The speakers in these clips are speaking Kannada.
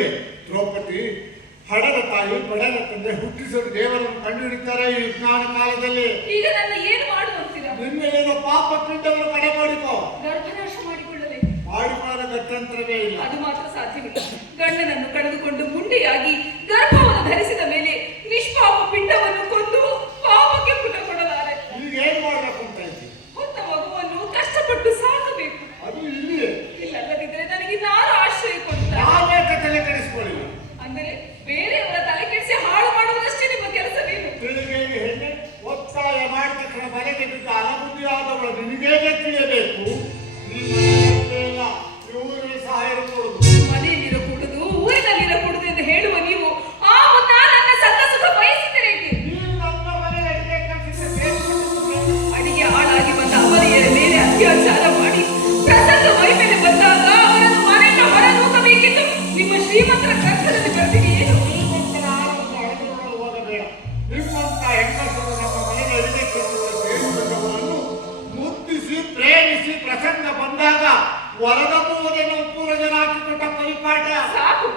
ತಂದೆ ದ್ರೌಪದಿ ತಾಯಿ ಬಡನ ತಂದೆ ಹುಟ್ಟಿಸಲು ದೇವರನ್ನು ಕಂಡುಹಿಡಿತಾರೆ ಈ ವಿಜ್ಞಾನ ಕಾಲದಲ್ಲಿ. ಈಗ ನನ್ನ ಏನು ಮಾಡು ಅಂತೀರಾ? ನಿನ್ನ ಏನೋ ಪಾಪ ಕೃತ್ಯವನ್ನು ಕಡೆ ಮಾಡಿಕೋ. ಗರ್ಭನಾಶ ಮಾಡಿಕೊಳ್ಳಲೇ. ಮಾಡಿಕೊಳ್ಳದ ಗತ್ಯಂತರವೇ ಇಲ್ಲ. ಅದು ಮಾತ್ರ ಸಾಧ್ಯವಿಲ್ಲ ಗಂಡನನ್ನು ಕಳೆದುಕೊಂಡು ಮುಂಡೆಯಾಗಿ ಗರ್ಭವನ್ನು ಧರಿಸಿದ ಮೇಲೆ ನಿಷ್ಪಾಪ ಪಿಂಡವನ್ನು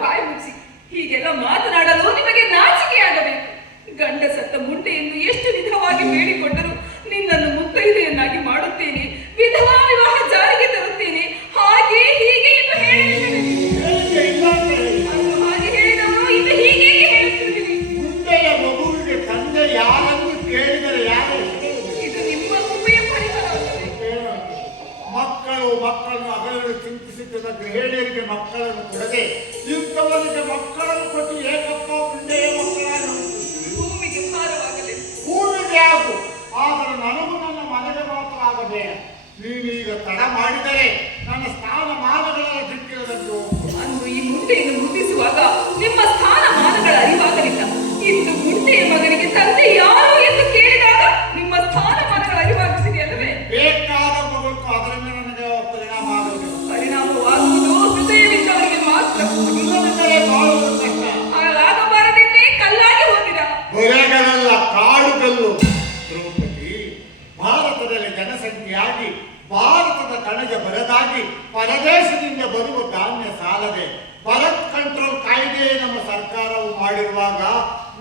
ಬಾಯಿ ಮುಗಿಸಿ ಹೀಗೆಲ್ಲ ಮಾತನಾಡಲು ನಿಮಗೆ ನಾಚಿಕೆಯಾಗಬೇಕು. ಗಂಡ ಸತ್ತ ಮುಂಡೆಯನ್ನು ಎಷ್ಟು ವಿಧವಾಗಿ ಬೇಡಿಕೊಂಡರೂ ನಿನ್ನನ್ನು ಮುತ್ತೈದೆಯನ್ನಾಗಿ ಮಾಡುತ್ತೇನೆ. ವಿಧವಾ ವಿವಾಹ ಜಾರಿಗೆ ತರುತ್ತೇನೆ. ಹಾಗೆ ಹೀಗೆ ಎಂದು ಮಕ್ಕಳು ಮಕ್ಕಳನ್ನು ಅಗಲನ್ನು ಚಿಂತಿಸುತ್ತಿದ್ದ ಗೃಹಿಣಿಯರಿಗೆ ಮಕ್ಕಳನ್ನು ಕೊಡದೆ ತೀರ್ಥವನಿಗೆ ಮಕ್ಕಳನ್ನು ಕೊಟ್ಟು ಏಕಪ್ಪ ಮುಂದೆ ಮಕ್ಕಳನ್ನು ಭೂಮಿಗೆ ಭಾರವಾಗಲಿ ಭೂಮಿಗೆ ಆಗು ಆದರೆ ನನಗೂ ನನ್ನ ಮನೆಗೆ ಮಾತ್ರ ಆಗದೆ ನೀನೀಗ ತಡ ಮಾಡಿದರೆ ಅಲ್ಲದೆ ಬರತ್ ಕಂಟ್ರೋಲ್ ಕಾಯ್ದೆ ನಮ್ಮ ಸರ್ಕಾರವು ಮಾಡಿರುವಾಗ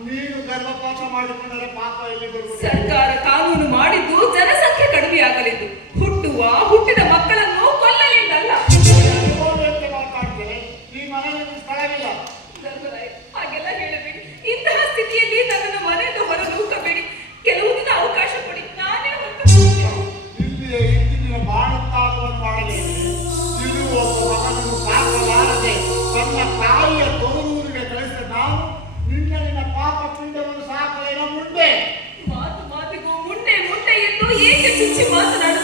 ನೀನು ಗರ್ಭಪಾತ ಮಾಡಿಕೊಂಡರೆ ಪಾಪ ಎಲ್ಲಿ ಸರ್ಕಾರ ಕಾನೂನು ಮಾಡಿದ್ದು ಜನಸಂಖ್ಯೆ ಕಡಿಮೆ ಆಗಲಿದ್ದು ಹುಟ್ಟುವ ಬಾಯಿಯ ಗೌರವಿಗೆ ಕಳಿಸಿದ ನಾವು ನಿನ್ನ ನಿನ್ನ ಪಾಪ ಪಿಂಡವನ್ನು ಸಾಕಲೇನ ಮುಂದೆ ಮಾತು ಮಾತಿಗೂ ಮುಂದೆ ಮುಂದೆ ಎಂದು ಏಕೆ ಚುಚ್ಚಿ ಮಾತನಾಡುತ್ತಾರೆ?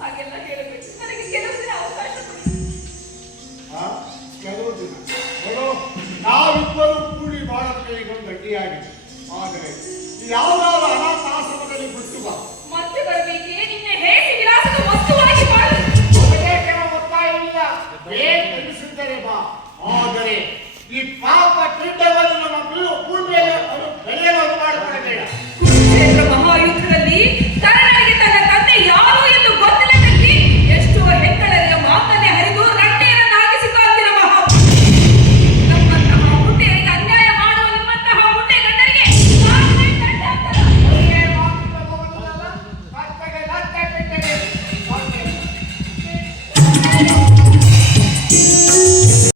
ಹಾಗೆಲ್ಲ ಹೇಳಬೇಡಿ ನನಗೆ ಕೆಲವು ಅವಕಾಶ ಕೊಡಿ. ಹಾ? ಕೂಡಿ ಆದರೆ ಯಾವ್ದಾದ್ರು ಅನಾಥಾಶ್ರಮದಲ್ಲಿ ಬಿಟ್ಟು ಬಾ. ಮತ್ತೆ ಬರಬೇಕೆ? ನಿನ್ನೆ ಹೇಗೆ ವಿಲಾಸದ ವಸ್ತುವಾಗಿ ಒತ್ತಾಯವಿಲ್ಲ. ಏನ್ ತಿಳಿಸಿದ್ದರೆ ಬಾ. ಆದರೆ ಈ ಪಾಪ